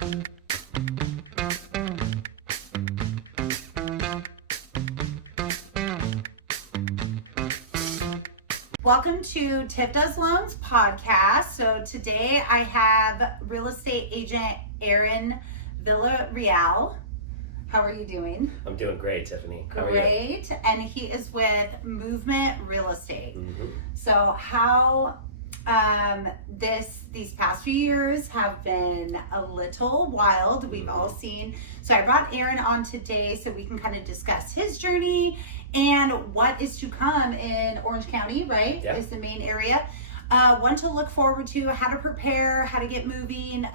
Welcome to TiffDoesLoans Podcast. So today I have real estate agent Aaron Villarreal. How are you doing? I'm doing great, Tiffany. How are you? Great. And he is with Movement Real Estate. Mm-hmm. So how these past few years have been a little wild. We've all seen. So I brought Aaron on today so we can kind of discuss his journey and what is to come in Orange County, right? Yeah. Is the main area. What to look forward to, how to prepare, how to get moving,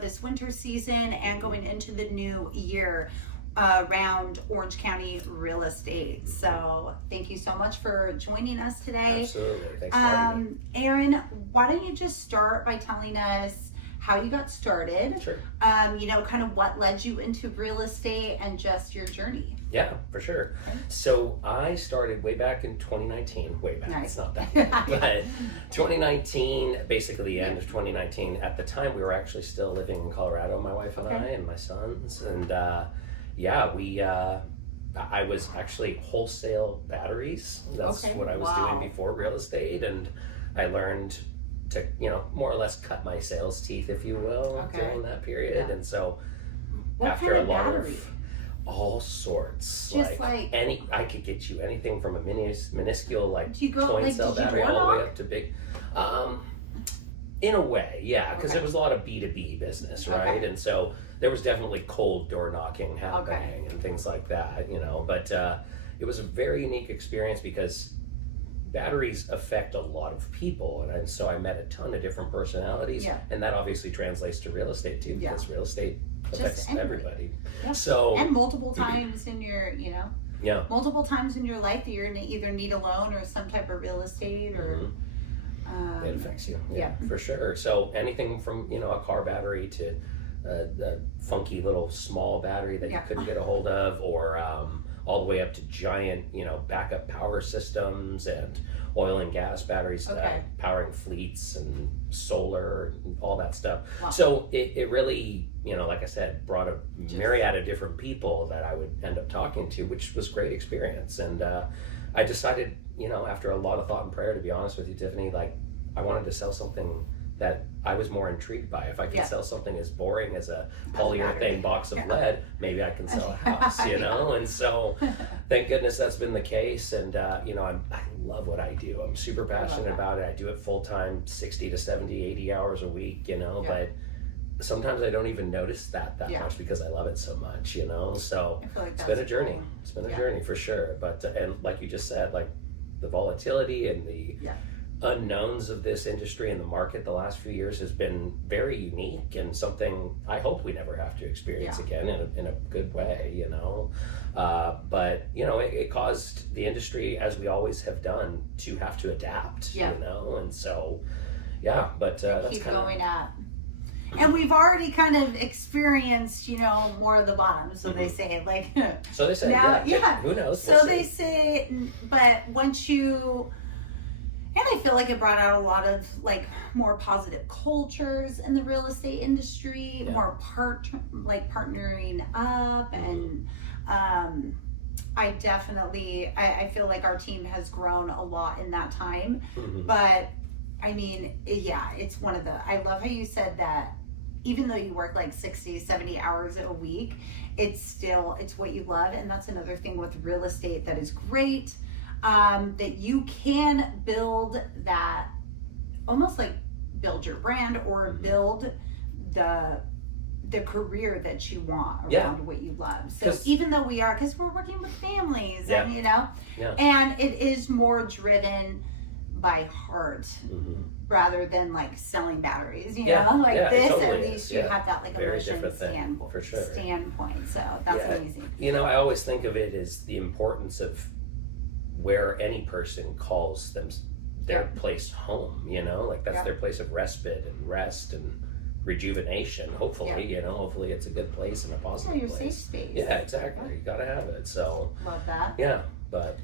this winter season and going into the new year around Orange County real estate. So thank you so much for joining us today. Absolutely. Thanks for having me. Aaron, why don't you just start by telling us how you got started? Sure. Kind of what led you into real estate and just your journey. Yeah, for sure. Okay. So I started way back in 2019. Way back, Nice. It's not that long. But 2019, basically the end of 2019. At the time, we were actually still living in Colorado, my wife and I and my sons. And I was actually wholesale batteries. That's what I was doing before real estate. And I learned to, more or less cut my sales teeth, if you will, during that period. Yeah. And so after a lot of all sorts, just I could get you anything from a minuscule coin cell battery all the way up to big. In a way, yeah, because it was a lot of B2B business, right? And so there was definitely cold door knocking happening and things like that, But it was a very unique experience because batteries affect a lot of people, and so I met a ton of different personalities, and that obviously translates to real estate too, because real estate affects everybody. Yeah. So and multiple times in your, multiple times in your life that you're gonna either need a loan or some type of real estate or. It affects you, for sure. So anything from a car battery to the funky little small battery that you couldn't get a hold of, or all the way up to giant, backup power systems and oil and gas batteries powering fleets and solar and all that stuff. Wow. So it really, like I said, brought a myriad of different people that I would end up talking to, which was a great experience. And I decided, after a lot of thought and prayer, to be honest with you, Tiffany, I wanted to sell something that I was more intrigued by. If I could sell something as boring as a polyurethane box of lead, maybe I can sell a house, And so, thank goodness that's been the case. And I love what I do. I'm super passionate about it. I do it full time, 60 to 70, 80 hours a week, But sometimes I don't even notice that much because I love it so much, So it's been a journey. Cool. It's been a journey for sure. But and like you just said, the volatility and the unknowns of this industry and the market the last few years has been very unique, and something I hope we never have to experience again in a good way, But it caused the industry, as we always have done, to have to adapt, and so that's keep kind of going up. And we've already kind of experienced, more of the bottom. So they say, So they say, now, who knows? So they say, but once you, and I feel like it brought out a lot of more positive cultures in the real estate industry, more partnering up, and I definitely, I feel like our team has grown a lot in that time. But I mean, it's one of the, I love how you said that even though you work 60, 70 hours a week, it's what you love. And that's another thing with real estate that is great, that you can build that, almost build your brand or build the career that you want around what you love. So even though because we're working with families and, and it is more driven by heart rather than selling batteries, this totally at least you have that emotion standpoint. So that's amazing. I always think of it as the importance of where any person calls their place home, that's their place of respite and rest and rejuvenation, hopefully. Hopefully it's a good place and a positive your place. safe space. Yeah, exactly. You gotta have it. So love that. Yeah, but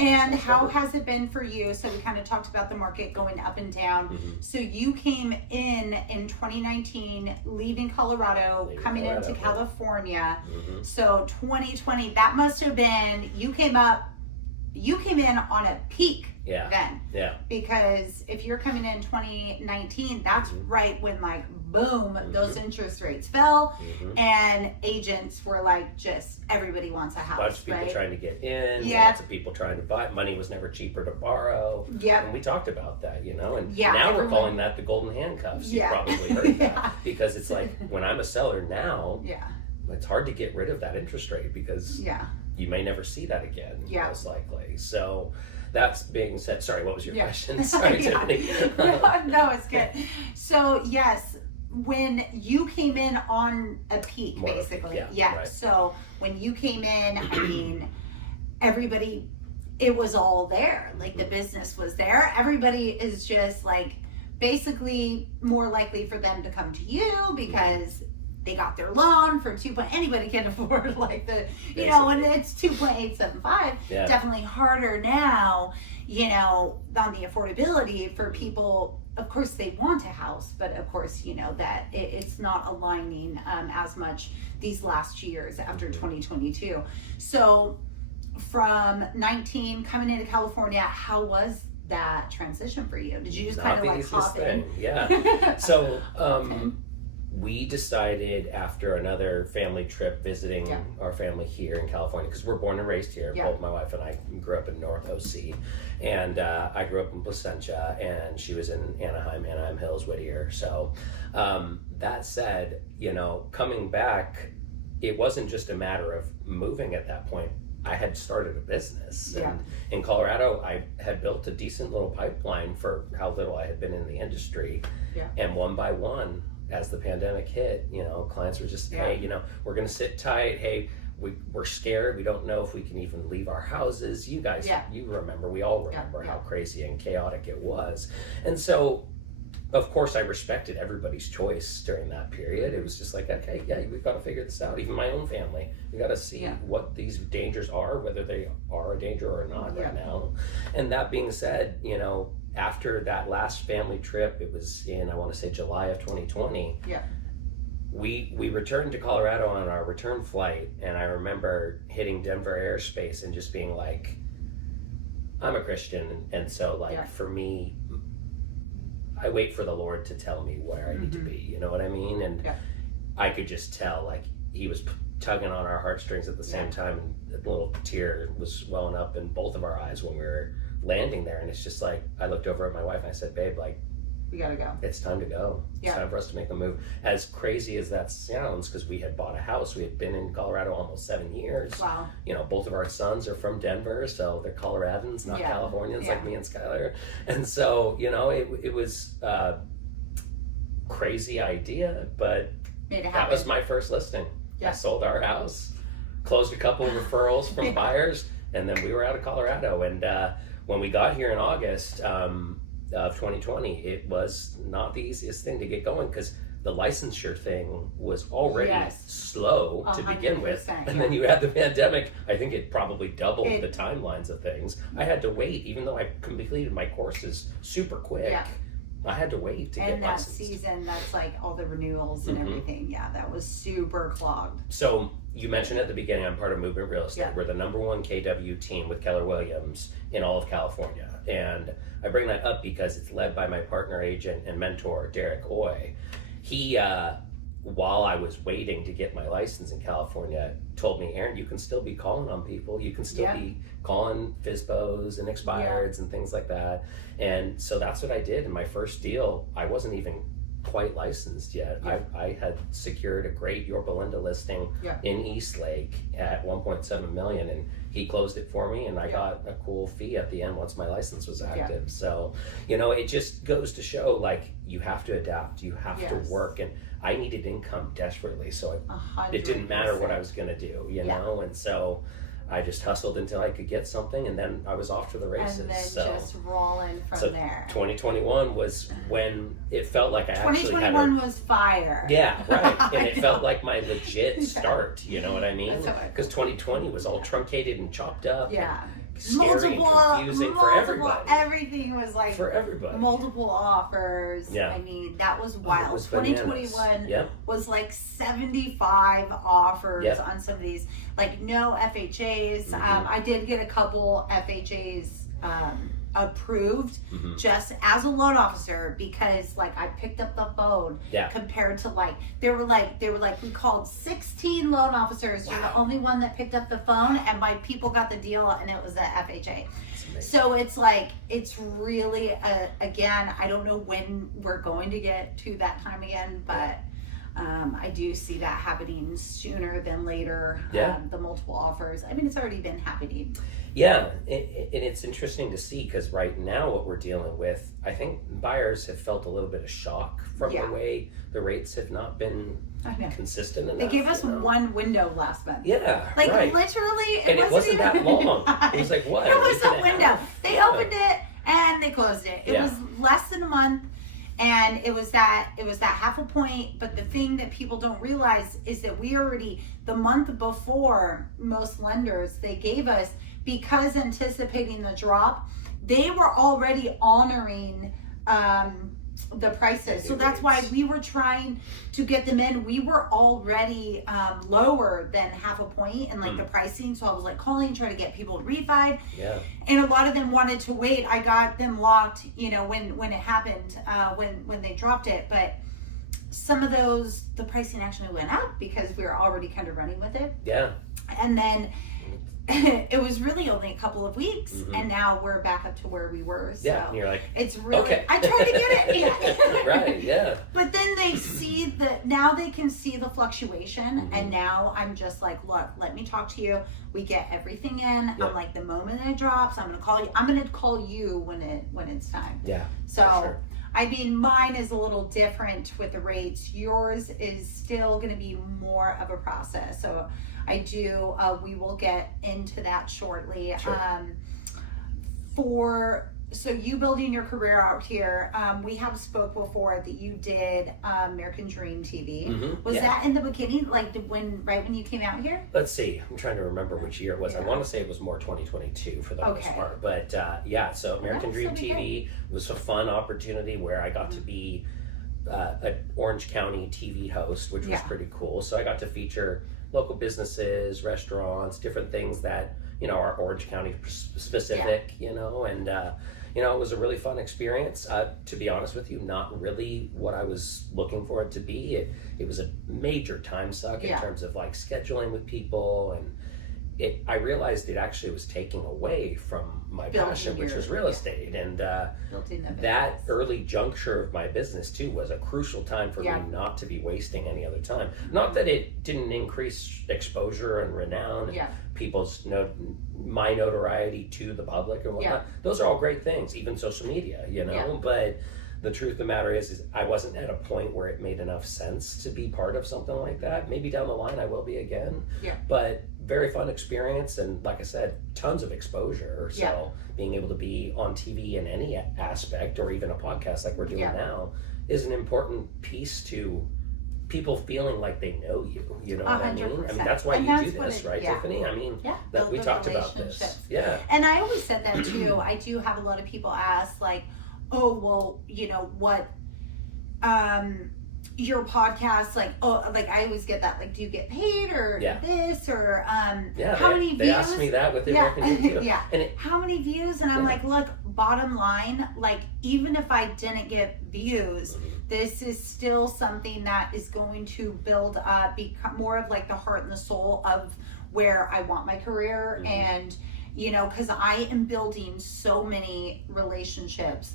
And how has it been for you? So we kind of talked about the market going up and down. Mm-hmm. So you came in 2019, leaving Colorado, coming into California. Mm-hmm. So 2020, that must have been, you came in on a peak then. Yeah. Because if you're coming in 2019, that's right when like, boom, those interest rates fell and agents were like, just everybody wants a house. Lots of people trying to get in, lots of people trying to buy. Money was never cheaper to borrow. Yeah. And we talked about that, you know, and now we're calling that the golden handcuffs. You probably heard that because it's like when I'm a seller now, it's hard to get rid of that interest rate because you may never see that again, most likely. So that's being said. Sorry, what was your question? Sorry, Tiffany. No, it's good. So yes, when you came in on a peak, basically. Right. So when you came in, I mean, everybody, it was all there. Like the business was there. Everybody is just like basically more likely for them to come to you because they got their loan for anybody can afford like the, you know, when it's 2.875, definitely harder now, you know, on the affordability for people. Of course they want a house, but of course, you know, that it's not aligning as much these last years after 2022. So from 19 coming into California, how was that transition for you? Did you just kind of like hop in? Yeah. So, we decided after another family trip visiting our family here in California, because we're born and raised here. Both my wife and I grew up in North OC, and I grew up in Placentia, and she was in Anaheim Hills, Whittier. So that said, you know, coming back, it wasn't just a matter of moving at that point. I had started a business. And in Colorado, I had built a decent little pipeline for how little I had been in the industry. And one by one, as the pandemic hit, you know, clients were just, hey, you know, we're going to sit tight. Hey, we're scared. We don't know if we can even leave our houses. You guys, you remember, we all remember how crazy and chaotic it was. And so, of course, I respected everybody's choice during that period. It was just like, okay, we've got to figure this out. Even my own family, we got to see what these dangers are, whether they are a danger or not right now. And that being said, you know, after that last family trip, it was in, I want to say July of 2020. We returned to Colorado on our return flight, and I remember hitting Denver airspace and just being like, I'm a Christian, and so like for me, I wait for the Lord to tell me where I need to be, you know what I mean? And I could just tell like he was tugging on our heartstrings at the same time, and a little tear was welling up in both of our eyes when we were landing there. And it's just like, I looked over at my wife and I said, babe, like, we gotta go. It's time to go. It's time for us to make a move. As crazy as that sounds, because we had bought a house. We had been in Colorado almost 7 years. Wow. You know, both of our sons are from Denver, so they're Coloradans, not Californians like me and Skylar. And so, you know, it was a crazy idea, but that was my first listing. I sold our house, closed a couple of referrals from buyers, and then we were out of Colorado. And when we got here in August of 2020, it was not the easiest thing to get going because the licensure thing was already slow to begin with. And then you had the pandemic. I think it probably doubled the timelines of things. I had to wait, even though I completed my courses super quick. I had to wait to get licensed. And that season, that's like all the renewals and everything. Yeah, that was super clogged. So you mentioned at the beginning, I'm part of Movement Real Estate. We're the #1 KW team with Keller Williams in all of California. And I bring that up because it's led by my partner, agent, and mentor, Derek Oy. He, while I was waiting to get my license in California, told me, Aaron, you can still be calling on people. You can still be calling FSBOs and expireds and things like that. And so that's what I did. In my first deal, I wasn't even quite licensed yet. I had secured a great Yorba Linda listing in Eastlake at 1.7 million, and he closed it for me, and I got a cool fee at the end once my license was active. So, you know, it just goes to show, like, you have to adapt, you have to work, and I needed income desperately, so it didn't matter what I was going to do, you know, and so I just hustled until I could get something, and then I was off to the races. And then just rolling from there. 2021 was when it felt like I actually had 2021 was fire. Yeah, right. And it felt like my legit start, you know what I mean? Because 2020 was all truncated and chopped up. scary and confusing for everybody. Everything was like for everybody. Multiple offers. Yeah. I mean, that was wild. It was 2021 was like 75 offers on some of these. Like no FHAs. I did get a couple FHAs approved just as a loan officer because like I picked up the phone compared to like they were like we called 16 loan officers. You're the only one that picked up the phone, and my people got the deal, and it was a FHA. So it's like it's really again, I don't know when we're going to get to that time again, but I do see that happening sooner than later. The multiple offers. I mean, it's already been happening. Yeah, and it's interesting to see because right now what we're dealing with, I think buyers have felt a little bit of shock from the way the rates have not been consistent enough. They gave us one window last month. Yeah, like literally, it wasn't that long. It was like what? It was a window. They opened it and they closed it. It was less than a month. And it was that half a point, but the thing that people don't realize is that we already, the month before, most lenders, they gave us, because anticipating the drop, they were already honoring the prices. So that's why we were trying to get them in. We were already lower than half a point in like the pricing. So I was like calling, trying to get people to refi. Yeah. And a lot of them wanted to wait. I got them locked, you know, when it happened, when they dropped it. But some of those, the pricing actually went up because we were already kind of running with it. Yeah. And then it was really only a couple of weeks, and now we're back up to where we were. So and you're like, it's really, okay. I tried to get it. Yeah. Right, yeah. But then they see now they can see the fluctuation, and now I'm just like, look, let me talk to you. We get everything in. I'm like, the moment it drops, I'm gonna call you. I'm gonna call you when it's time. Yeah. So. Sure. I mean, mine is a little different with the rates. Yours is still going to be more of a process. So we will get into that shortly. Sure. So you building your career out here, we have spoke before that you did American Dream TV. Was that in the beginning, like right when you came out here? Let's see. I'm trying to remember which year it was. I want to say it was more 2022 for the most part. But so American Dream TV was a fun opportunity where I got to be an Orange County TV host, which was pretty cool. So I got to feature local businesses, restaurants, different things that, you know, are Orange County specific, you know, and you know, it was a really fun experience. To be honest with you, not really what I was looking for it to be. It was a major time suck in terms of like scheduling with people, and I realized it actually was taking away from my passion, which was real estate. And that early juncture of my business too was a crucial time for me not to be wasting any other time. Not that it didn't increase exposure and renown, people's my notoriety to the public and whatnot. Those are all great things, even social media, you know. But the truth of the matter is I wasn't at a point where it made enough sense to be part of something like that. Maybe down the line I will be again. But very fun experience, and like I said, tons of exposure. So being able to be on TV in any aspect, or even a podcast like we're doing now, is an important piece to people feeling like they know you. You know what I mean? I mean, that's why you do this, right, Tiffany? I mean, that we talked about this. Yeah. And I always said that too. I do have a lot of people ask, like, oh, well, you know, what, your podcast, like, oh, like, I always get that, like, do you get paid, or this, or, how many views? They asked me that with the American Dream too. And how many views? And I'm like, look, bottom line, like, even if I didn't get views, this is still something that is going to build up, become more of like the heart and the soul of where I want my career. And you know, because I am building so many relationships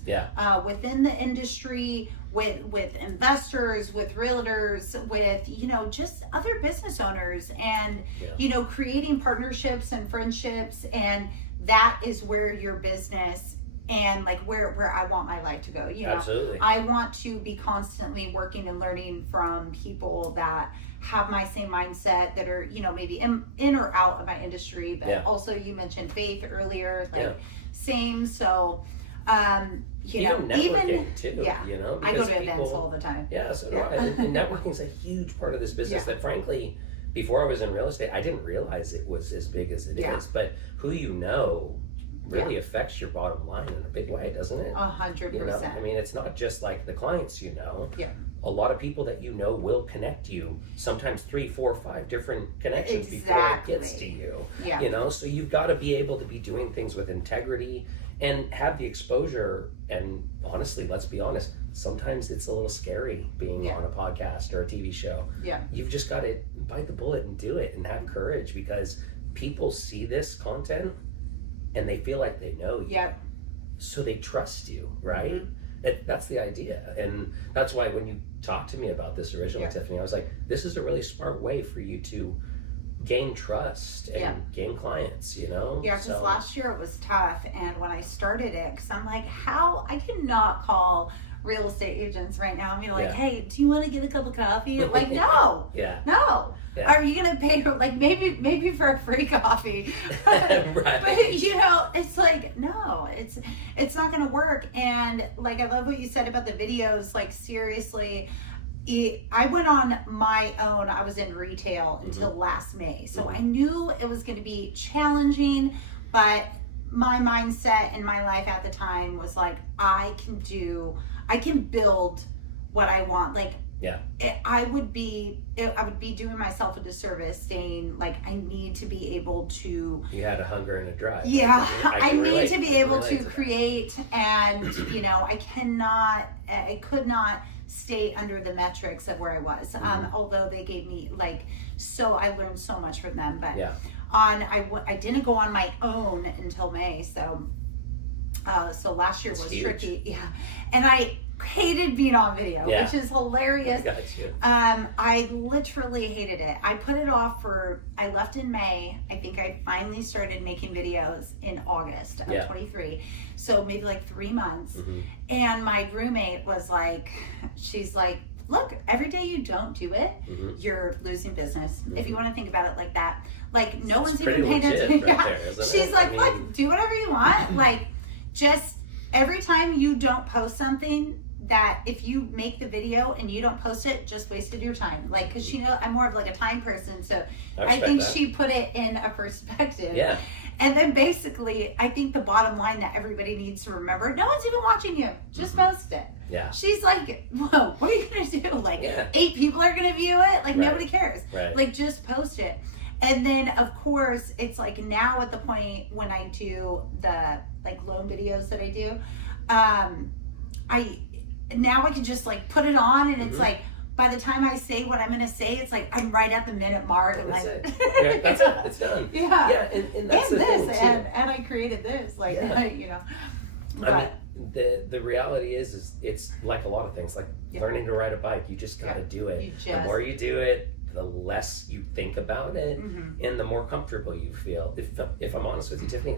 within the industry, with investors, with realtors, with, you know, just other business owners, and you know, creating partnerships and friendships. And that is where your business and like where I want my life to go. You know, I want to be constantly working and learning from people that have my same mindset, that are, you know, maybe in or out of my industry, but also you mentioned faith earlier, like same. So you even know, networking too, you know, I go to events all the time. So do I. And networking is a huge part of this business that frankly, before I was in real estate, I didn't realize it was as big as it is. But who you know really affects your bottom line in a big way, doesn't it? 100%. You know, I mean, it's not just like the clients, you know. Yeah. A lot of people that you know will connect you, sometimes 3, 4, 5 different connections before it gets to you. Yeah. You know, so you've got to be able to be doing things with integrity and have the exposure. And honestly, let's be honest, sometimes it's a little scary being on a podcast or a TV show. Yeah. You've just got to bite the bullet and do it and have courage, because people see this content and they feel like they know you. Yep. So they trust you, right? Mm-hmm. That's the idea. And that's why when you talked to me about this originally, Tiffany, I was like, this is a really smart way for you to gain trust and gain clients, you know? Yeah, because last year it was tough. And when I started it, because I'm like, I cannot call real estate agents right now and be like, hey, do you want to get a cup of coffee? Like, no. No. Yeah. Are you gonna pay for, like, maybe for a free coffee? Right. But you know, it's like, no, it's not gonna work. And like, I love what you said about the videos. Like, seriously, I went on my own. I was in retail until last May, so I knew it was going to be challenging, but my mindset in my life at the time was like, I can build what I want. Like, I would be doing myself a disservice saying, like, I need to be able to. You had a hunger and a drive. Yeah, I need to be able to create, and you know, I could not stay under the metrics of where I was. Although they gave me I learned so much from them. But I didn't go on my own until May. So last year was huge. Tricky. And I hated being on video, which is hilarious. I literally hated it. I put it off I left in May. I think I finally started making videos in August of 23. So maybe like 3 months. And my roommate was like, she's like, look, every day you don't do it, you're losing business. If you want to think about it like that. Like, no one's even paying attention. She's like, look, do whatever you want. Like, just every time you don't post something, that if you make the video and you don't post it, just wasted your time. Like, because she knows I'm more of like a time person, so I think she put it in a perspective. Yeah. And then basically, I think the bottom line that everybody needs to remember, no one's even watching you. Just post it. Yeah. She's like, whoa, what are you going to do? Like, 8 people are going to view it? Like, nobody cares. Like, just post it. And then, of course, it's like now at the point when I do the, like, loan videos that I do, now I can just like put it on, and it's like, by the time I say what I'm going to say, it's like I'm right at the minute mark. And that's it. That's it. It's done. Yeah. And that's the thing too. And I created this, like, you know. But, I mean, the reality is it's like a lot of things, like learning to ride a bike. You just got to do it. The more you do it, the less you think about it, and the more comfortable you feel. If I'm honest with you, Tiffany,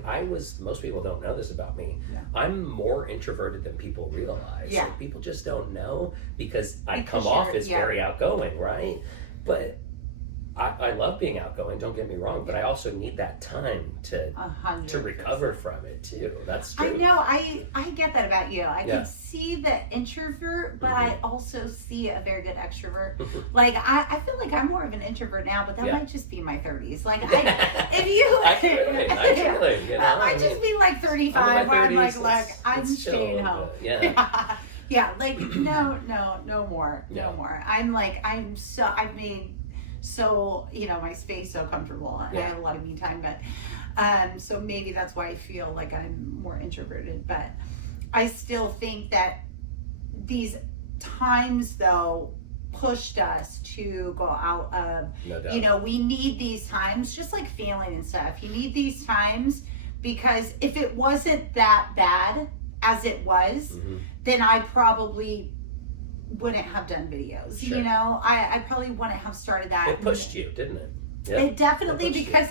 most people don't know this about me. I'm more introverted than people realize. Like, people just don't know, because I come off as very outgoing, right? But I love being outgoing, don't get me wrong, but I also need that time to recover from it too. That's true. I know, I get that about you. I can see the introvert, but I also see a very good extrovert. Like, I feel like I'm more of an introvert now, but that might just be my 30s. Like, if you... Actually, you know, that might just be like 35, where I'm like, look, I'm staying home. Yeah, like, no more. No more. I'm like, I've made... So, you know, my space so comfortable. I have a lot of me time, but so maybe that's why I feel like I'm more introverted. But I still think that these times, though, pushed us to go out of, you know, we need these times, just like failing and stuff. You need these times, because if it wasn't that bad as it was, then I probably wouldn't have done videos. You know, I probably wouldn't have started that. It pushed you, didn't it? It definitely, because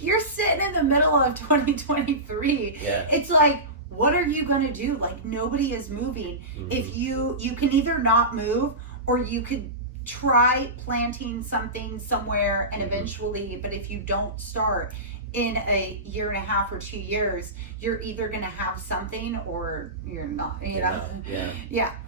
you're sitting in the middle of 2023. It's like, what are you going to do? Like, nobody is moving. If you can either not move, or you could try planting something somewhere and eventually, but if you don't start in a year and a half or 2 years, you're either going to have something or you're not, you know?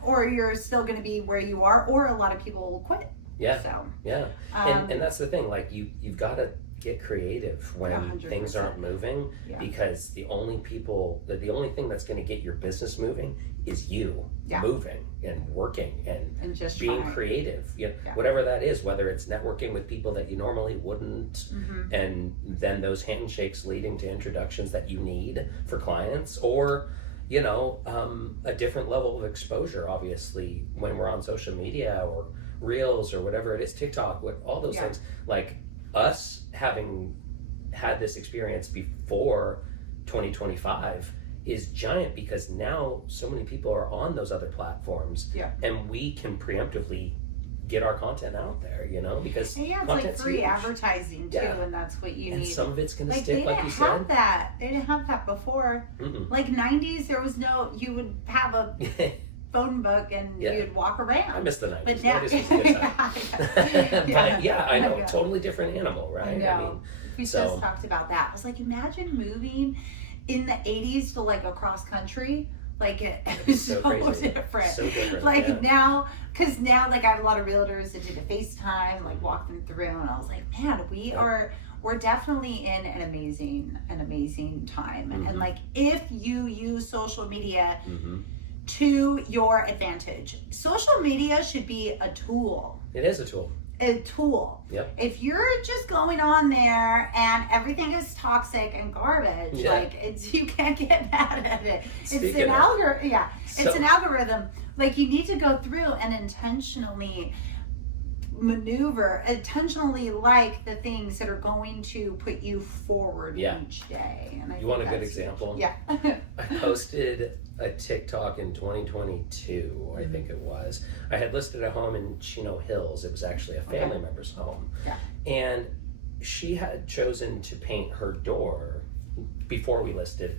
Or you're still going to be where you are, or a lot of people will quit. Yeah. So, yeah. And that's the thing, like you've got to get creative when 100%. things aren't moving, because the only thing that's going to get your business moving is you moving and working and just being creative. Whatever that is, whether it's networking with people that you normally wouldn't, and then those handshakes leading to introductions that you need for clients, or a different level of exposure, obviously, when we're on social media or Reels or whatever it is, TikTok, all those things. Like us having had this experience before 2025 is giant, because now so many people are on those other platforms, and we can preemptively get our content out there, because it's like free advertising too, and that's what you need. And some of it's going to stick, like you said. They didn't have that before. Like 90s, there was you would have a phone book and you'd walk around. I miss the 90s. But now, 90s was a good time. But I know, totally different animal, right? I mean, we just talked about that. I was like, imagine moving in the 80s to like across country. Like it was so different. So different. Like now, because now like I have a lot of realtors that did a FaceTime, like walk them through, and I was like, man, we're definitely in an amazing time. And like if you use social media to your advantage. Social media should be a tool. It is a tool. Yep. If you're just going on there and everything is toxic and garbage, you can't get mad at it. It's an algorithm. It's an algorithm. Like you need to go through and intentionally like the things that are going to put you forward each day. And you want a good example? Yeah. I posted a TikTok in 2022, I think it was. I had listed a home in Chino Hills. It was actually a family member's home. Yeah. And she had chosen to paint her door before we listed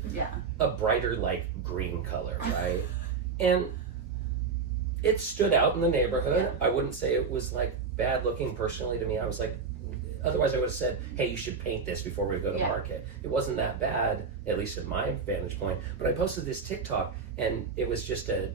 a brighter light green color, right? And it stood out in the neighborhood. I wouldn't say it was like bad looking personally to me. I was like, otherwise I would have said, hey, you should paint this before we go to market. It wasn't that bad, at least at my vantage point. But I posted this TikTok, and it was just a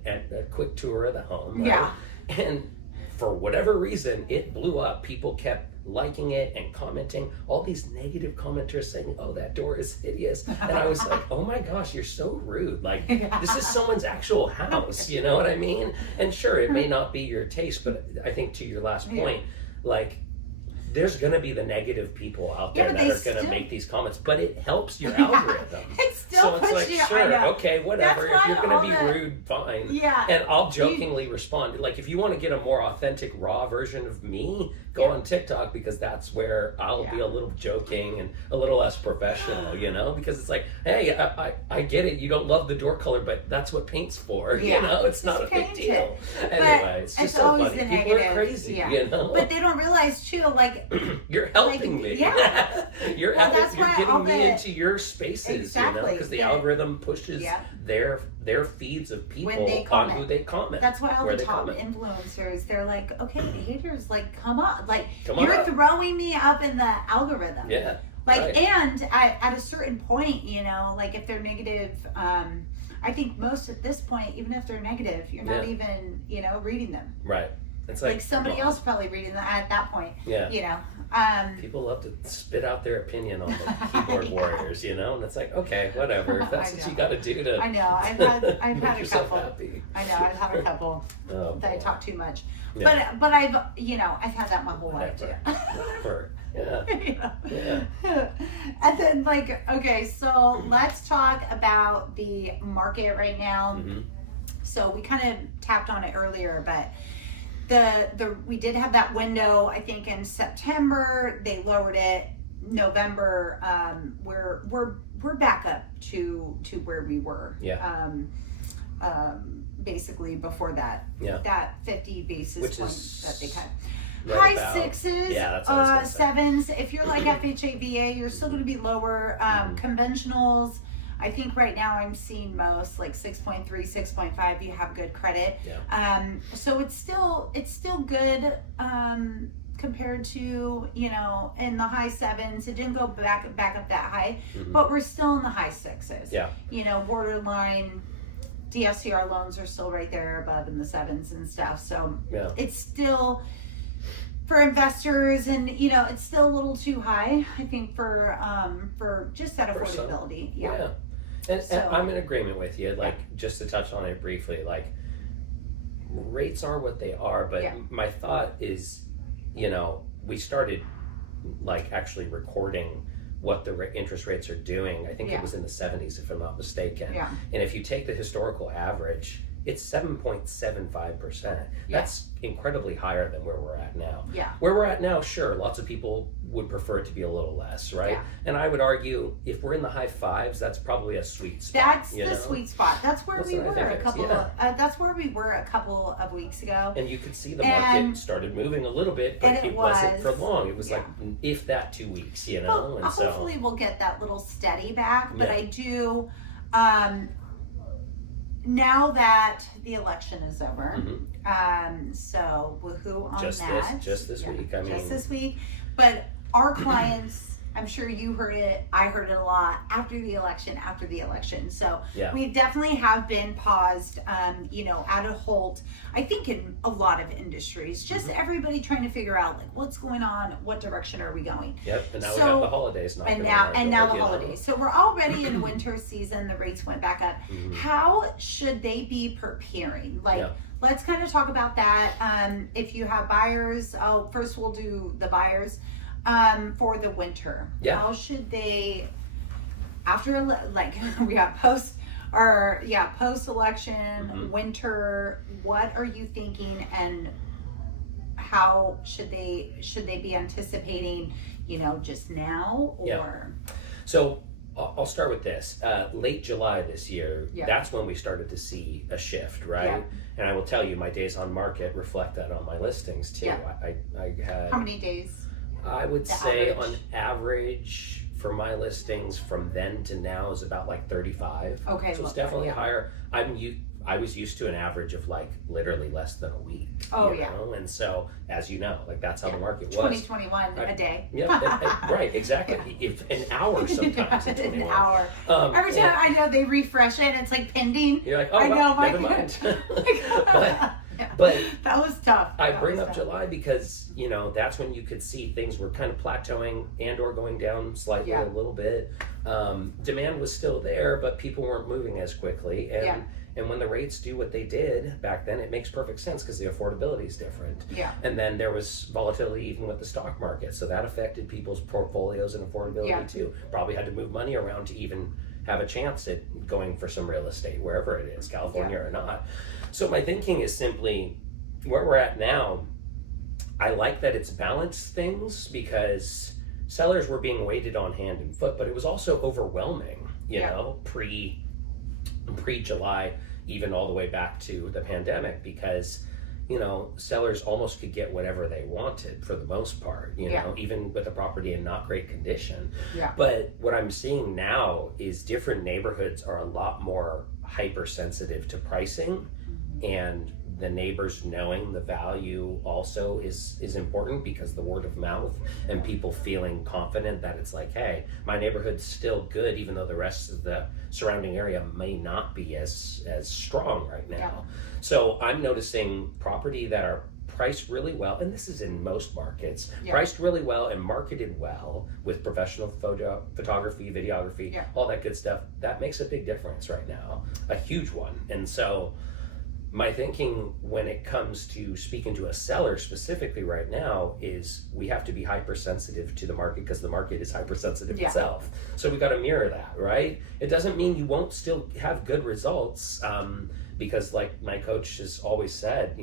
quick tour of the home. Right? Yeah. And for whatever reason, it blew up. People kept liking it and commenting. All these negative commenters saying, oh, that door is hideous. And I was like, oh my gosh, you're so rude. Like, this is someone's actual house. You know what I mean? And sure, it may not be your taste, but I think to your last point, like, there's going to be the negative people out there that are going to make these comments, but it helps your algorithm. So it's like, sure, okay, whatever. If you're going to be rude, fine. Yeah. And I'll jokingly respond. Like, if you want to get a more authentic, raw version of me, go on TikTok, because that's where I'll be a little joking and a little less professional, because it's like, hey, I get it. You don't love the door color, but that's what paint's for. It's not a big deal. Anyway, it's just so funny. People are crazy, But they don't realize, too, like, you're helping me. Yeah. You're getting me into your spaces, because the algorithm pushes their feeds of people on who they comment. That's why all the top influencers, they're like, okay, haters, like, come on. Like, you're throwing me up in the algorithm. Yeah. Like, and at a certain point, like if they're negative, I think most at this point, even if they're negative, you're not even, reading them. Right. It's like somebody else probably reading them at that point. Yeah. People love to spit out their opinion on the keyboard warriors, and it's like, okay, whatever. If that's what you got to do to. I know. I've had a couple. Happy. I know. I've had a couple that I talk too much. Yeah. But I've had that my whole life too. Whatever. Yeah. And then okay, so let's talk about the market right now. Mm-hmm. So we kind of tapped on it earlier, but. We did have that window, I think, in September. They lowered it. November, we're back up to where we were. Yeah. Basically before that. Yeah. That 50 basis points that they cut. Right high sixes, that's sevens. If you're like FHA, VA, you're still going to be lower. Conventionals. I think right now I'm seeing most like 6.3, 6.5. You have good credit. Yeah. So it's still good compared to, in the high sevens. It didn't go back up that high, but we're still in the high sixes. Yeah. Borderline DSCR loans are still right there above in the sevens and stuff. So it's still for investors, and it's still a little too high, I think, for just that affordability. Yeah. And I'm in agreement with you. Like, just to touch on it briefly, like, rates are what they are, but my thought is, we started like actually recording what the interest rates are doing. I think it was in the 70s, if I'm not mistaken. Yeah. And if you take the historical average, it's 7.75%. That's incredibly higher than where we're at now. Yeah. Where we're at now, sure, lots of people would prefer it to be a little less, right? Yeah. And I would argue if we're in the high fives, that's probably a sweet spot. That's the sweet spot. That's where we were that's where we were a couple of weeks ago. And you could see the market started moving a little bit, but it wasn't for long. It was like, if that, 2 weeks, Well, and hopefully we'll get that little steady back, but I do, now that the election is over, so woohoo on that. Just this week. I mean, just this week. But our clients, I'm sure you heard it, I heard it a lot after the election. So we definitely have been paused, at a halt, I think, in a lot of industries. Just everybody trying to figure out, like, what's going on, what direction are we going? Yep, and now we got the holidays. Now the holidays. So we're already in winter season, the rates went back up. How should they be preparing? Like, let's kind of talk about that. If you have buyers, first we'll do the buyers. For the winter, how should they, after we got post election, winter, what are you thinking, and how should they be anticipating, just now, or? So I'll start with this. Late July this year, that's when we started to see a shift, right? And I will tell you, my days on market reflect that on my listings too. I had, how many days? I would say on average for my listings from then to now is about like 35. Okay. So it's definitely higher. I was used to an average of like literally less than a week. Oh, you know? And so, as you know, like that's how the market was. 2021 a day. Right, exactly. If an hour sometimes. An hour. Every time I know they refresh it, it's like pending. You're like, oh, never mind. But that was tough. I bring up July because, that's when you could see things were kind of plateauing and or going down slightly a little bit. Demand was still there, but people weren't moving as quickly. And when the rates do what they did back then, it makes perfect sense because the affordability is different. Yeah. And then there was volatility even with the stock market. So that affected people's portfolios and affordability too. Probably had to move money around to even have a chance at going for some real estate, wherever it is, California or not. So my thinking is simply where we're at now. I like that it's balanced things because sellers were being waited on hand and foot, but it was also overwhelming, pre-July, even all the way back to the pandemic, because sellers almost could get whatever they wanted for the most part, even with the property in not great condition. Yeah. But what I'm seeing now is different neighborhoods are a lot more hypersensitive to pricing, and the neighbors knowing the value also is important because the word of mouth and people feeling confident that it's like, hey, my neighborhood's still good even though the rest of the surrounding area may not be as strong right now. Yeah. So I'm noticing property that are priced really well, and this is in most markets, priced really well and marketed well with professional photography, videography, all that good stuff. That makes a big difference right now, a huge one. And so my thinking when it comes to speaking to a seller specifically right now is we have to be hypersensitive to the market because the market is hypersensitive itself. So we got to mirror that, right? It doesn't mean you won't still have good results because like my coach has always said,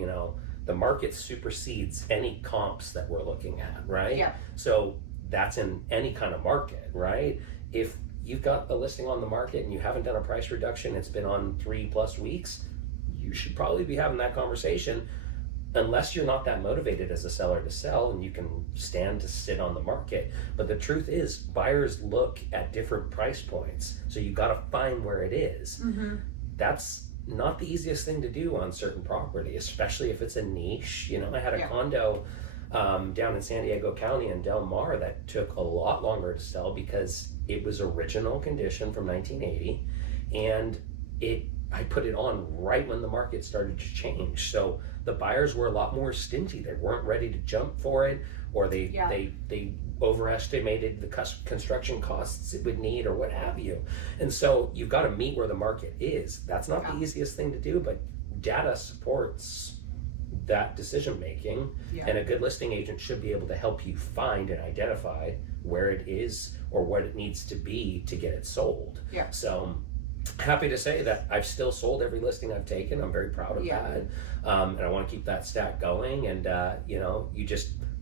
the market supersedes any comps that we're looking at, right? Yeah. So that's in any kind of market, right? If you've got a listing on the market and you haven't done a price reduction, it's been on 3+ weeks, you should probably be having that conversation unless you're not that motivated as a seller to sell and you can stand to sit on the market. But the truth is buyers look at different price points. So you got to find where it is. Mm-hmm. That's not the easiest thing to do on certain property, especially if it's a niche. I had a condo down in San Diego County in Del Mar that took a lot longer to sell because it was original condition from 1980 and I put it on right when the market started to change. So the buyers were a lot more stingy. They weren't ready to jump for it, or they overestimated the construction costs it would need, or what have you. And so you've got to meet where the market is. That's not the easiest thing to do, but data supports that decision making, and a good listing agent should be able to help you find and identify where it is or what it needs to be to get it sold. So happy to say that I've still sold every listing I've taken. I'm very proud of that, and I want to keep that stat going. And I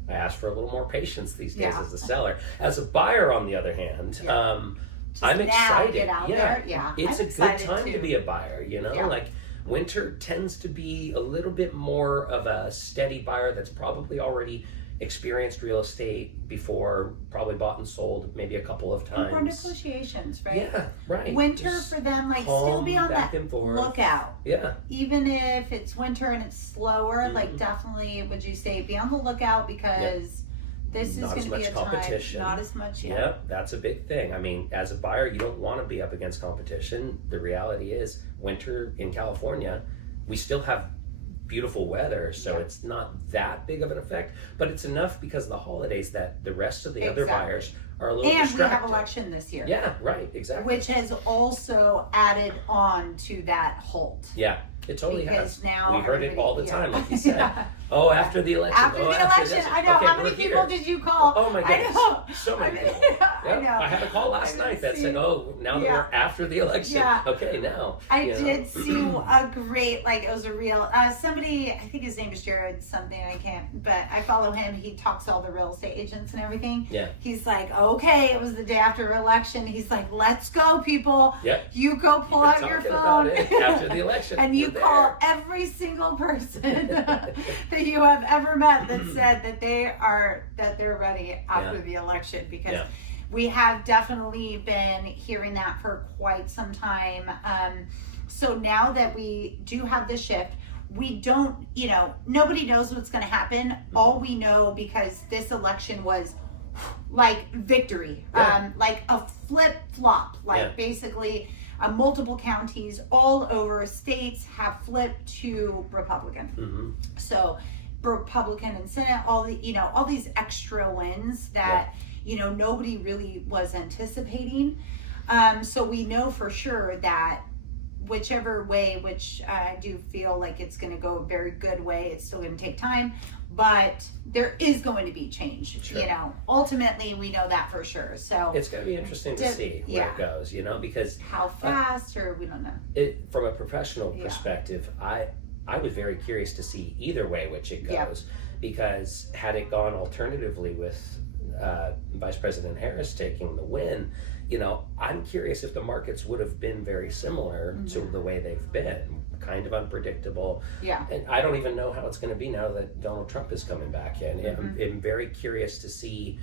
ask for a little more patience these days as a seller. As a buyer, on the other hand, I'm excited. Get out there. It's I'm a good time too. to be a buyer. Like winter tends to be a little bit more of a steady buyer that's probably already experienced real estate before, probably bought and sold maybe a couple of times. More negotiations, right? Yeah, right. Winter Just for them, like still be on that lookout. Yeah. Even if it's winter and it's slower, like definitely would you say be on the lookout, because this is going to be a competition. Time, not as much. Yep, that's a big thing. I mean, as a buyer, you don't want to be up against competition. The reality is, winter in California, we still have beautiful weather, so it's not that big of an effect, but it's enough because of the holidays that the rest of the other buyers are a little distracted. And we have election this year. Yeah, right, exactly. Which has also added on to that halt. Yeah, it totally because has. Now we heard it all the time, like you said. Oh, after the election. After the election, I know. Okay, how many people did you call? Oh my goodness, I know. So many people. I know. I had a call last night that said, "Oh, now that we're after the election, okay, now." I did see a great, like, it was a real somebody. I think his name is Jared something. I can't, but I follow him. He talks to all the real estate agents and everything. Yeah. He's like, okay, it was the day after election. He's like, let's go, people. Yep. You go pull out your phone about it after the election, and you call every single person that you have ever met that said that they're ready after the election, because we have definitely been hearing that for quite some time. So now that we do have the shift, we don't, nobody knows what's going to happen. All we know, because this election was like victory, like a flip flop, basically multiple counties all over states have flipped to Republican. So Republican and Senate, all these extra wins that nobody really was anticipating. So we know for sure that whichever way, which I do feel like it's going to go a very good way, it's still going to take time, but there is going to be change. Ultimately we know that for sure. So it's going to be interesting to see where it goes, because how fast, or we don't know. From a professional perspective, I was very curious to see either way which it goes, because had it gone alternatively with Vice President Harris taking the win, I'm curious if the markets would have been very similar to the way they've been, kind of unpredictable. And I don't even know how it's going to be now that Donald Trump is coming back in. I'm very curious to see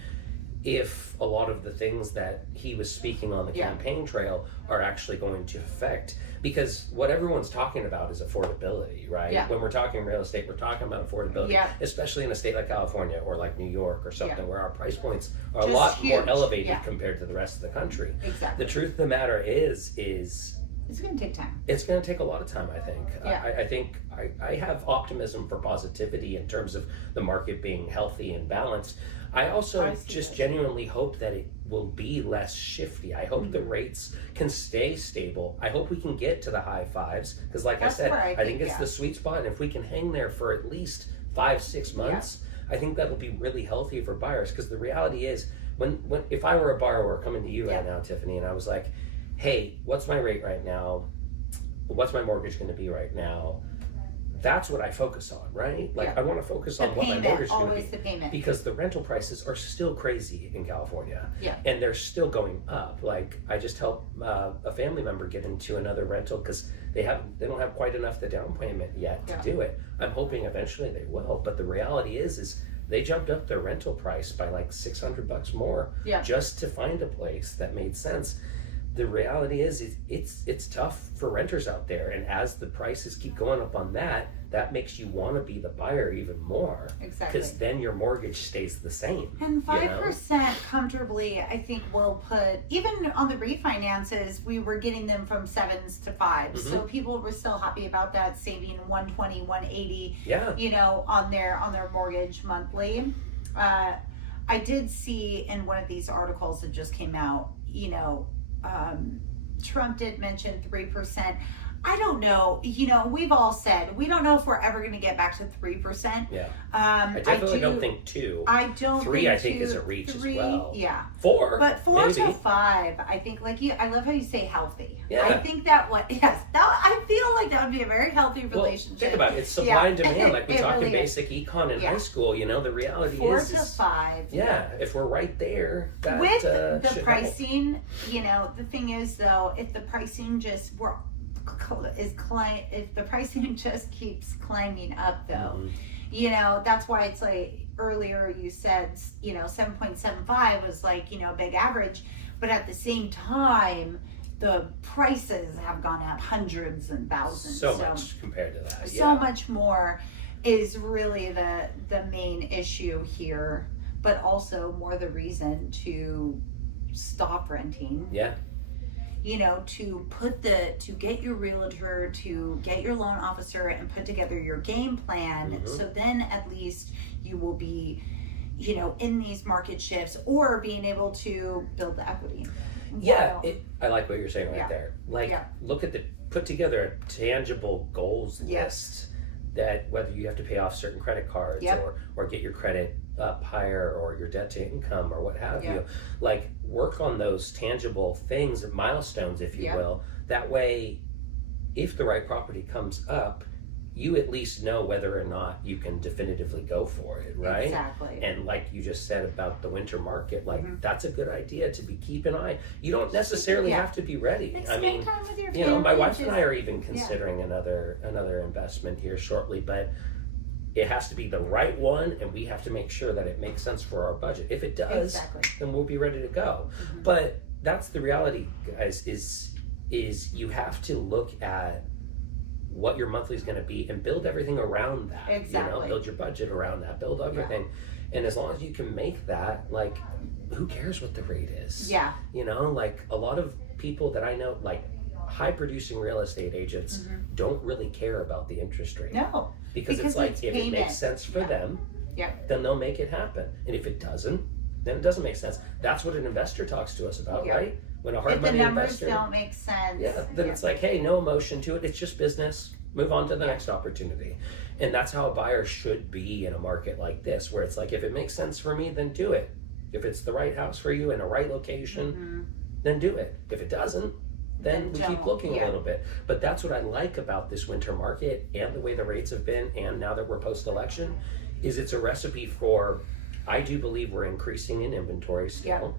if a lot of the things that he was speaking on the campaign trail are actually going to affect, because what everyone's talking about is affordability, right? When we're talking real estate, we're talking about affordability, especially in a state like California or like New York or something where our price points are a lot more elevated compared to the rest of the country. Exactly. The truth of the matter is it's going to take time. It's going to take a lot of time, I think. I think I have optimism for positivity in terms of the market being healthy and balanced. I also just genuinely hope that it will be less shifty. I hope the rates can stay stable. I hope we can get to the high fives, because like I said, I think it's the sweet spot. And if we can hang there for at least 5-6 months, I think that'll be really healthy for buyers. Because the reality is, when if I were a borrower coming to you right now, Tiffany, and I was like, hey, what's my rate right now? What's my mortgage going to be right now? That's what I focus on, right? Like I want to focus on what my mortgage is going to be, because the rental prices are still crazy in California, and they're still going up. Like I just helped a family member get into another rental because they don't have quite enough the down payment yet to do it. I'm hoping eventually they will, but the reality is they jumped up their rental price by like $600 more just to find a place that made sense. The reality is it's tough for renters out there, and as the prices keep going up on that, that makes you want to be the buyer even more. Exactly. Because then your mortgage stays the same. And 5% comfortably, I think, will put, even on the refinances, we were getting them from 7s to 5s. So people were still happy about that, saving $120, $180, on their mortgage monthly. I did see in one of these articles that just came out, Trump did mention 3%. I don't know. We've all said we don't know if we're ever going to get back to 3%. Yeah. I definitely don't think 2. I don't. 3, I think, is a reach 3, as well. Yeah. 4. But 4 maybe. to 5, I think. I love how you say healthy. Yeah. I think that I feel like that would be a very healthy relationship. Think about it. It's supply and demand, like we talked really in basic econ in high school. The reality 4 is to 5. Yeah, if we're right there, that with the should pricing, the thing is though, if the pricing if the pricing just keeps climbing up though, that's why it's like earlier you said 7.75 was like big average, but at the same time the prices have gone up hundreds and thousands, so much compared to that. So much more is really the main issue here, but also more the reason to stop renting. To get your realtor, to get your loan officer and put together your game plan. So then at least you will be, in these market shifts or being able to build the equity. I like what you're saying there. Put together a tangible goals list that whether you have to pay off certain credit cards or get your credit up higher or your debt to income or what have you, work on those tangible things, milestones, if you will. That way, if the right property comes up, you at least know whether or not you can definitively go for it, right? Exactly. And like you just said about the winter market, that's a good idea to keep an eye. You don't necessarily have to be ready. Spend time with your family. My wife and I are even considering another investment here shortly, but it has to be the right one, and we have to make sure that it makes sense for our budget. If it does, then we'll be ready to go. But that's the reality, guys, is you have to look at what your monthly is going to be and build everything around that. Exactly. Build your budget around that, build everything. And as long as you can make that, who cares what the rate is? Yeah. A lot of people that I know, high producing real estate agents don't really care about the interest rate. No. Because it's if it makes sense for them, then they'll make it happen. And if it doesn't, then it doesn't make sense. That's what an investor talks to us about, right? When a hard money investor, if the numbers don't make sense, then it's hey, no emotion to it. It's just business. Move on to the next opportunity. And that's how a buyer should be in a market like this, where it's if it makes sense for me, then do it. If it's the right house for you in a right location, then do it. If it doesn't, then we keep looking a little bit. But that's what I like about this winter market and the way the rates have been, and now that we're post-election, is it's a recipe for, I do believe we're increasing in inventory still.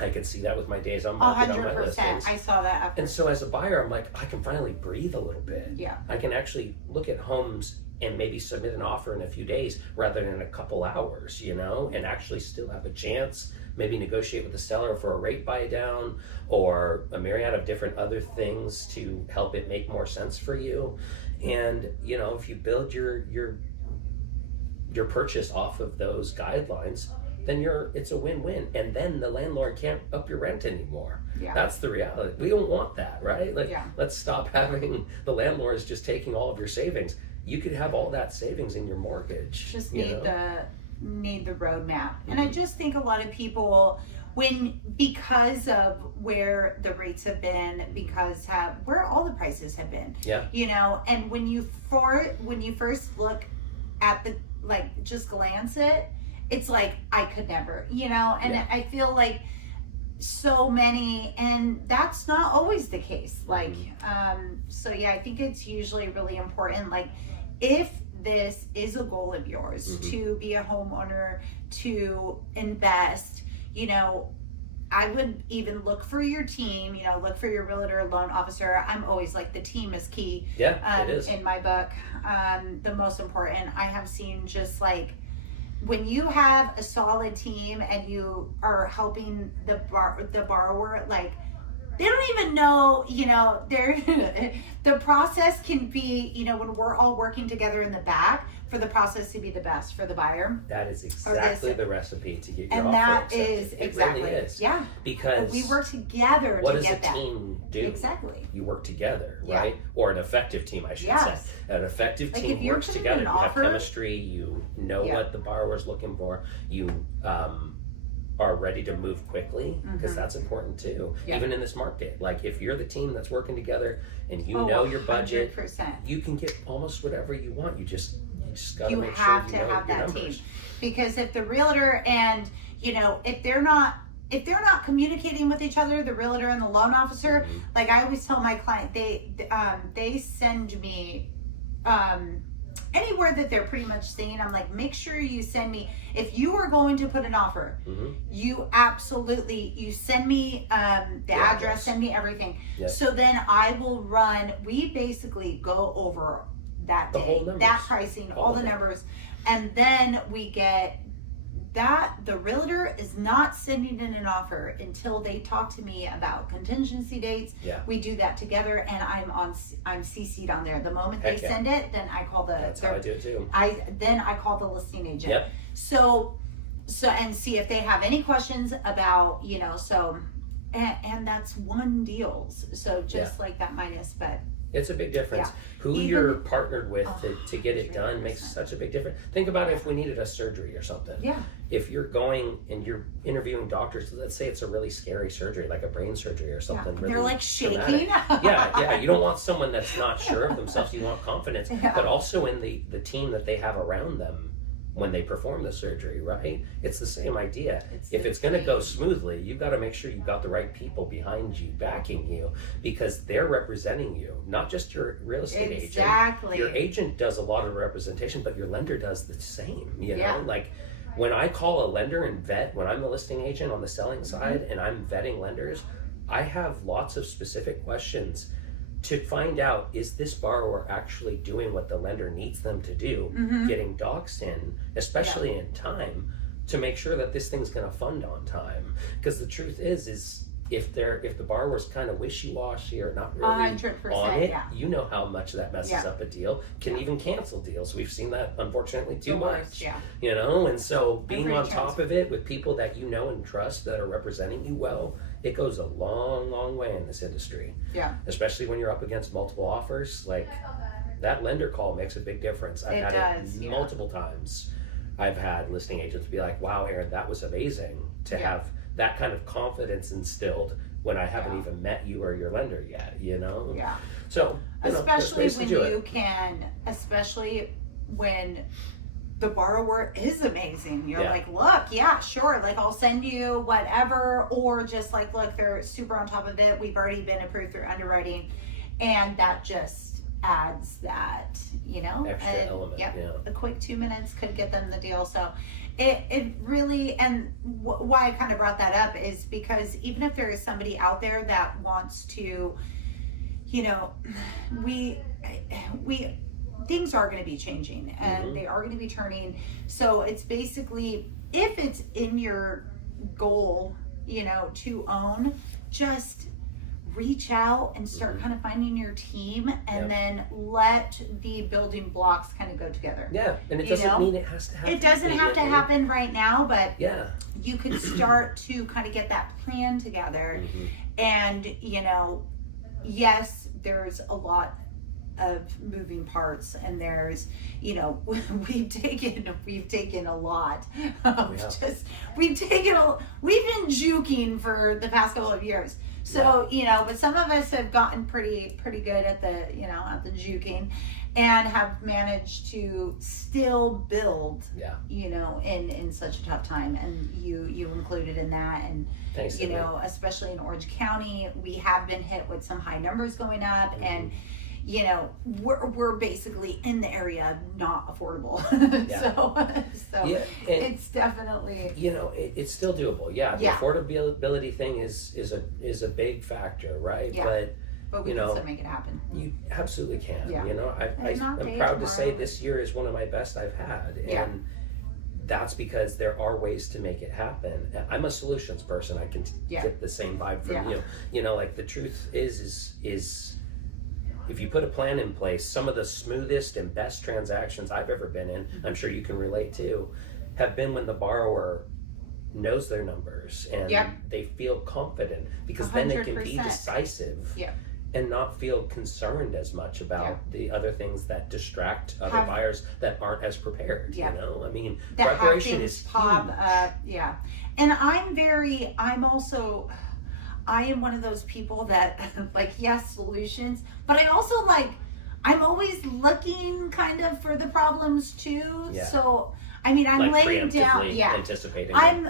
I can see that with my days on market 100%. On my listings. I saw that. And so as a buyer, I'm I can finally breathe a little bit. I can actually look at homes and maybe submit an offer in a few days rather than a couple hours, and actually still have a chance, maybe negotiate with the seller for a rate buy down or a myriad of different other things to help it make more sense for you. And, if you build your purchase off of those guidelines, then it's a win-win. And then the landlord can't up your rent anymore. That's the reality. We don't want that, right? Let's stop having the landlords just taking all of your savings. You could have all that savings in your mortgage. Just need the roadmap. And I just think a lot of people, because of where the rates have been, where all the prices have been, and when you first look at the just glance it, it's I could never, and I feel so many, and that's not always the case. I think it's usually really important, if this is a goal of yours to be a homeowner, to invest, I would even look for your team, look for your realtor, loan officer. I'm always the team is key. It is. In my book, the most important. I have seen just when you have a solid team and you are helping the borrower, they don't even know, they're the process can be, when we're all working together in the back, for the process to be the best for the buyer. That is exactly the recipe to get your and offer that accepted. is exactly It really is. Yeah, because we work together what to does get a that. team do? Exactly. You work together, right? Or an effective team, I should say. An effective like team works together. You have offer, chemistry. You know what the borrower's looking for. You are ready to move quickly, because that's important too. Even in this market, like if you're the team that's working together and you know your budget, 100%. you can get almost whatever you want. You just got to make sure have you to know have your that numbers. team, because if the realtor and if they're not communicating with each other, the realtor and the loan officer, like I always tell my client, they send me anywhere that they're pretty much seeing, I'm like, make sure you send me, if you are going to put an offer, you send me the address, send me everything. So then I will we basically go over that day, that pricing, all the numbers, and then we get that the realtor is not sending in an offer until they talk to me about contingency dates. We do that together, and I'm CC'd on there. The moment they send it, then I call That's how I do it too. Then I call the listing agent. So and see if they have any questions about, and that's one deals. So just like that minus, but it's a big difference. Who you're partnered with to get it done makes such a big difference. Think about if we needed a surgery or something. If you're going and you're interviewing doctors, let's say it's a really scary surgery, like a brain surgery or something. Really they're like shaking. You don't want someone that's not sure of themselves. You want confidence, but also in the team that they have around them when they perform the surgery, right? It's the same idea. If it's going to go smoothly, you've got to make sure you've got the right people behind you, backing you, because they're representing you, not just your real estate agent. Your agent does a lot of representation, but your lender does the same, know? Like when I call a lender and vet, when I'm the listing agent on the selling side and I'm vetting lenders, I have lots of specific questions to find out, is this borrower actually doing what the lender needs them to do, getting docs in, especially in time, to make sure that this thing's going to fund on time. Because the truth is if the borrower's kind of wishy-washy or not really 100%, on it, you know how much that messes up a deal, can even cancel deals. We've seen that, unfortunately, too much. And so being on top of it with people that you know and trust that are representing you well, it goes a long, long way in this industry. Especially when you're up against multiple offers. Like that lender call makes a big difference. I've had it multiple times. I've had listing agents be like, wow, Aaron, that was amazing to have that kind of confidence instilled when I haven't even met you or your lender yet, So, especially when the borrower is amazing. You're like, look, sure, like I'll send you whatever, or just like, look, they're super on top of it. We've already been approved through underwriting, and that just adds that, extra element. A quick 2 minutes could get them the deal. So it really, and why I kind of brought that up is because even if there is somebody out there that wants to, we things are going to be changing, and they are going to be turning. So it's basically, if it's in your goal, to own, just reach out and start kind of finding your team, and then let the building blocks kind of go together. And it doesn't mean it has to happen. It doesn't have to happen right now, but you could start to kind of get that plan together. And yes, there's a lot of moving parts, and there's we've taken a lot of we've been juking for the past couple of years. So, but some of us have gotten pretty good at the, at the juking, and have managed to still build, in such a tough time. And you included in that. And, thanks, especially in Orange County, we have been hit with some high numbers going up, and, we're basically in the area not affordable. So it's definitely, it's still doable. The affordability thing is a big factor, right? But we can still make it happen. You absolutely can. I'm proud to say this year is one of my best I've had, and that's because there are ways to make it happen. I'm a solutions person. I can get the same vibe from you. You know, like the truth is if you put a plan in place, some of the smoothest and best transactions I've ever been in, I'm sure you can relate to, have been when the borrower knows their numbers and they feel confident, because 100%. Then they can be decisive and not feel concerned as much about the other things that distract other buyers that aren't as prepared. You know, I mean, that preparation is pop huge. And I am one of those people that like, yes, solutions, but I also like, I'm always looking kind of for the problems too. So I mean, I'm like laying down, anticipating. I'm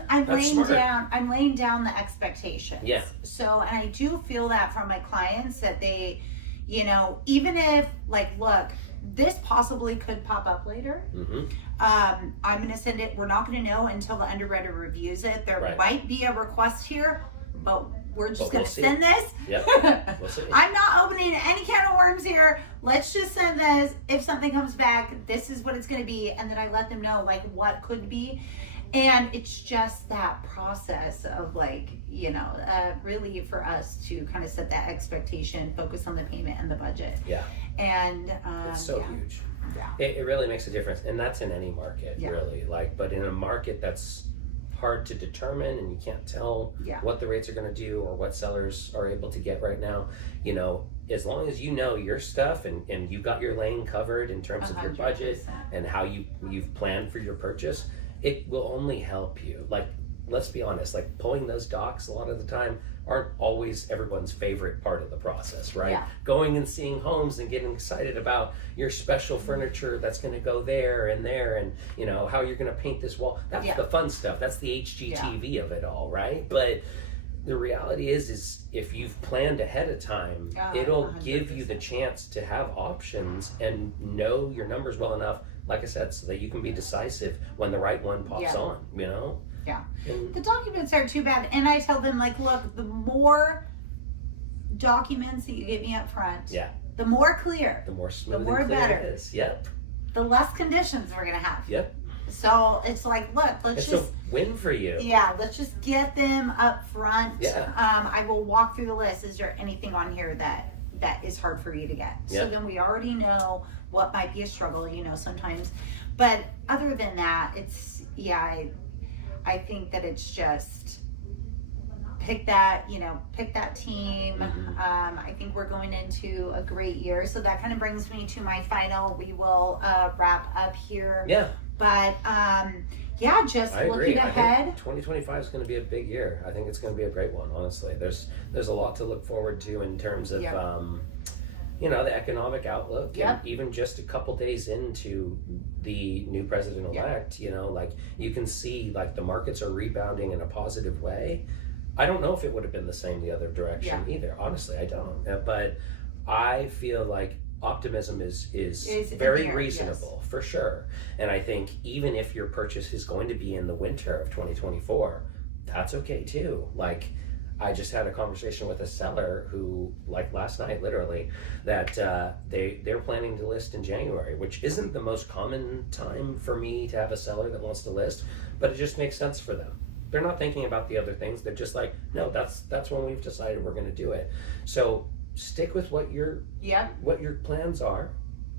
laying down the expectations. So, and I do feel that from my clients that they, you know, even if like, look, this possibly could pop up later. I'm going to send it. We're not going to know until the underwriter reviews it. There might be a request here, but we're just going to send this. We'll see. I'm not opening any can of worms here. Let's just send this. If something comes back, this is what it's going to be. And then I let them know like what could be. And it's just that process of like, you know, really for us to kind of set that expectation, focus on the payment and the budget. And it's so huge. It really makes a difference. And that's in any market, really. Like, but in a market that's hard to determine and you can't tell what the rates are going to do or what sellers are able to get right now, you know, as long as you know your stuff and you've got your lane covered in terms 100%. Of your budget and how you've planned for your purchase, it will only help you. Like, let's be honest, like pulling those docs a lot of the time aren't always everyone's favorite part of the process, right? Going and seeing homes and getting excited about your special furniture that's going to go there and you know how you're going to paint this wall. That's the fun stuff. That's the HGTV of it all, right? But the reality is if you've planned ahead of time, it'll 100%. Give you the chance to have options and know your numbers well enough, like I said, so that you can be decisive when the right one pops on, you know? The documents aren't too bad. And I tell them, like, look, the more documents that you give me up front, the more clear, the more smooth, the more and clear better. It is. The less conditions we're going to have. So it's like, look, it's a win for you. Let's just get them up front. I will walk through the list. Is there anything on here that is hard for you to get? So then we already know what might be a struggle, you know, sometimes. But other than that, it's, I think that it's just pick that team. I think we're going into a great year. So that kind of brings me to my final. We will wrap up here. But just looking ahead. 2025 is going to be a big year. I think it's going to be a great one, honestly. There's a lot to look forward to in terms of you know, the economic outlook, and even just a couple days into the new president-elect, you know, like you can see like the markets are rebounding in a positive way. I don't know if it would have been the same the other direction either. Honestly, I don't. But I feel like optimism is very reasonable for sure. And I think even if your purchase is going to be in the winter of 2024, that's okay too. Like, I just had a conversation with a seller who, like last night, literally, that they're planning to list in January, which isn't the most common time for me to have a seller that wants to list, but it just makes sense for them. They're not thinking about the other things. They're just like, no, that's when we've decided we're going to do it. So stick with what your plans are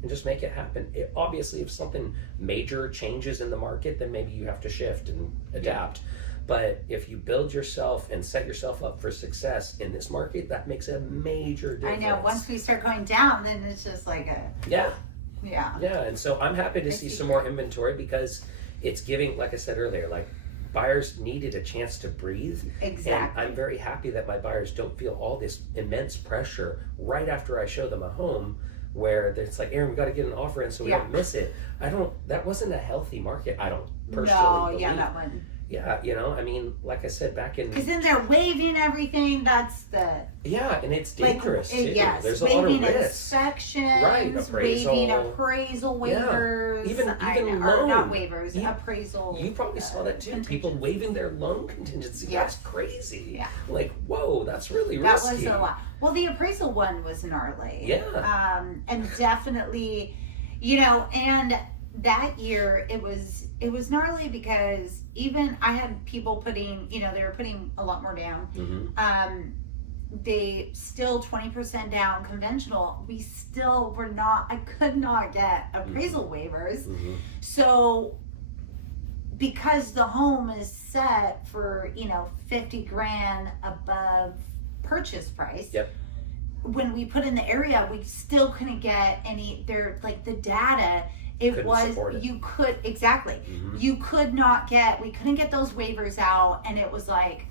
and just make it happen. Obviously, if something major changes in the market, then maybe you have to shift and adapt. But if you build yourself and set yourself up for success in this market, that makes a major difference. I know. Once we start going down, then it's just like a... Yeah. And so I'm happy to see some more inventory because it's giving, like I said earlier, like buyers needed a chance to breathe. Exactly. And I'm very happy that my buyers don't feel all this immense pressure right after I show them a home where it's like, Aaron, we got to get an offer in so we don't miss it. That wasn't a healthy market, I don't personally believe. That one. Yeah, you know, I mean, like I said, back in... Because then they're waiving everything, that's the... Yeah, and it's dangerous, too. Yes, there's a lot of risk. Inspections, right, appraisal. Waiving appraisal waivers. Even loan. Or not waivers, appraisal. You probably saw that, too. People waiving their loan contingency. Yes. That's crazy. Yeah. Like, whoa, that's really risky. That was a lot. Well, the appraisal one was gnarly. Yeah. And definitely, you know, and that year it was gnarly because even I had people putting, they were putting a lot more down. Mm-hmm. They still 20% down conventional. We still were not, I could not get appraisal waivers. Mm-hmm. So because the home is set for, $50,000 above purchase price. Yep. When we put in the area, we still couldn't get any, the data, you could, exactly. Mm-hmm. You could not we couldn't get those waivers out, and it was like,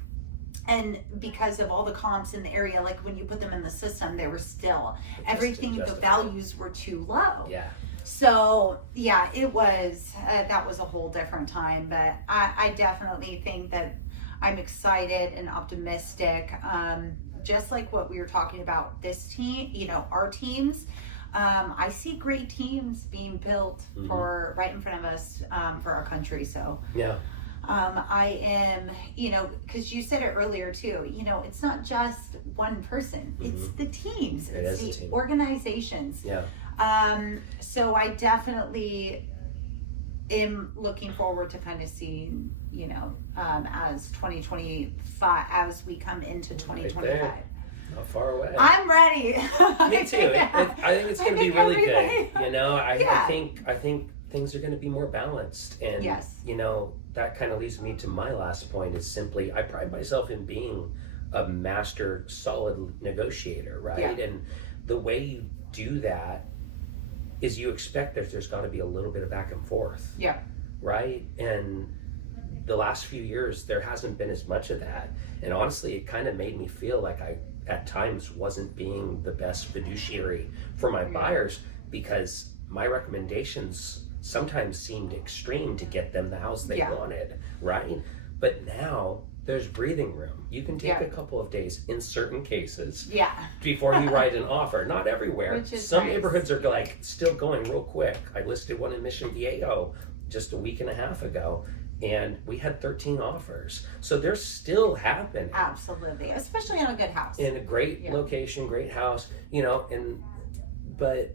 and because of all the comps in the area, like when you put them in the system, they were still, everything, the values were too low. Yeah. So yeah, it was, that was a whole different time, but I definitely think that I'm excited and optimistic. Just like what we were talking about this team, our teams, I see great teams being built for right in front of us, for our country. So yeah. I am, because you said it earlier too, it's not just one person, it's the teams, it's the organizations. Yeah. So I definitely am looking forward to kind of seeing, as 2025, as we come into 2025. Right, not far away. I'm ready. Me too. Yeah. I think it's going to be really good. I think things are going to be more balanced, and yes. That kind of leads me to my last point. Is simply I pride myself in being a master, solid negotiator, right? Yeah. And the way you do that is you expect that there's got to be a little bit of back and forth. Yeah. Right? And the last few years, there hasn't been as much of that. And honestly, it kind of made me feel like I, at times, wasn't being the best fiduciary for my buyers, because my recommendations sometimes seemed extreme to get them the house they wanted, right? But now there's breathing room. You can take a couple of days in certain cases before you write an offer. Not everywhere. Some neighborhoods are like still going real quick. I listed one in Mission Viejo just a week and a half ago, and we had 13 offers. So they're still happening. Absolutely, especially on a good house. In a great location, great house, but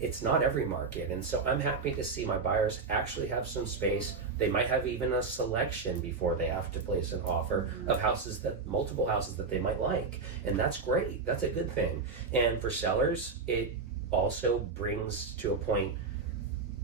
it's not every market. And so I'm happy to see my buyers actually have some space. They might have even a selection before they have to place an offer of multiple houses that they might like. And that's great. That's a good thing. And for sellers, it also brings to a point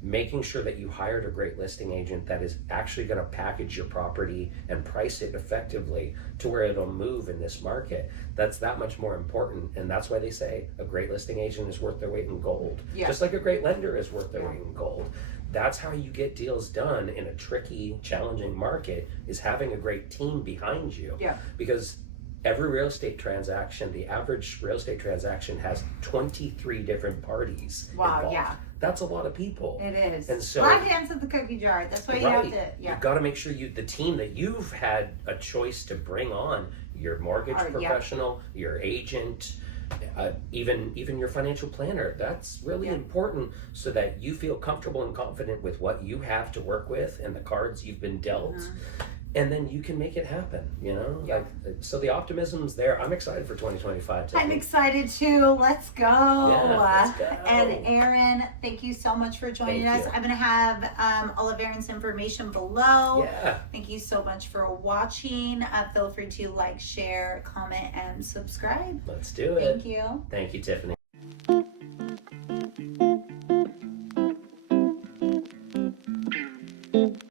making sure that you hired a great listing agent that is actually going to package your property and price it effectively to where it'll move in this market. That's that much more important. And that's why they say a great listing agent is worth their weight in gold. Yeah. Just like a great lender is worth their weight in gold. That's how you get deals done in a tricky, challenging market, is having a great team behind you. Yeah. Because every real estate transaction, the average real estate transaction has 23 different parties involved. Yeah. That's a lot of people. It is. And so, a lot of hands in the cookie jar. That's why you have to. Yeah. You've got to make sure the team that you've had a choice to bring on, your mortgage professional, your agent, even your financial planner. That's really important, so that you feel comfortable and confident with what you have to work with and the cards you've been dealt. And then you can make it happen, so the optimism's there. I'm excited for 2025. I'm excited too. Let's go. Yeah, let's go. And Aaron, thank you so much for joining us. I'm going to have all of Aaron's information below. Yeah. Thank you so much for watching. Feel free to like, share, comment, and subscribe. Let's do it. Thank you. Thank you, Tiffany.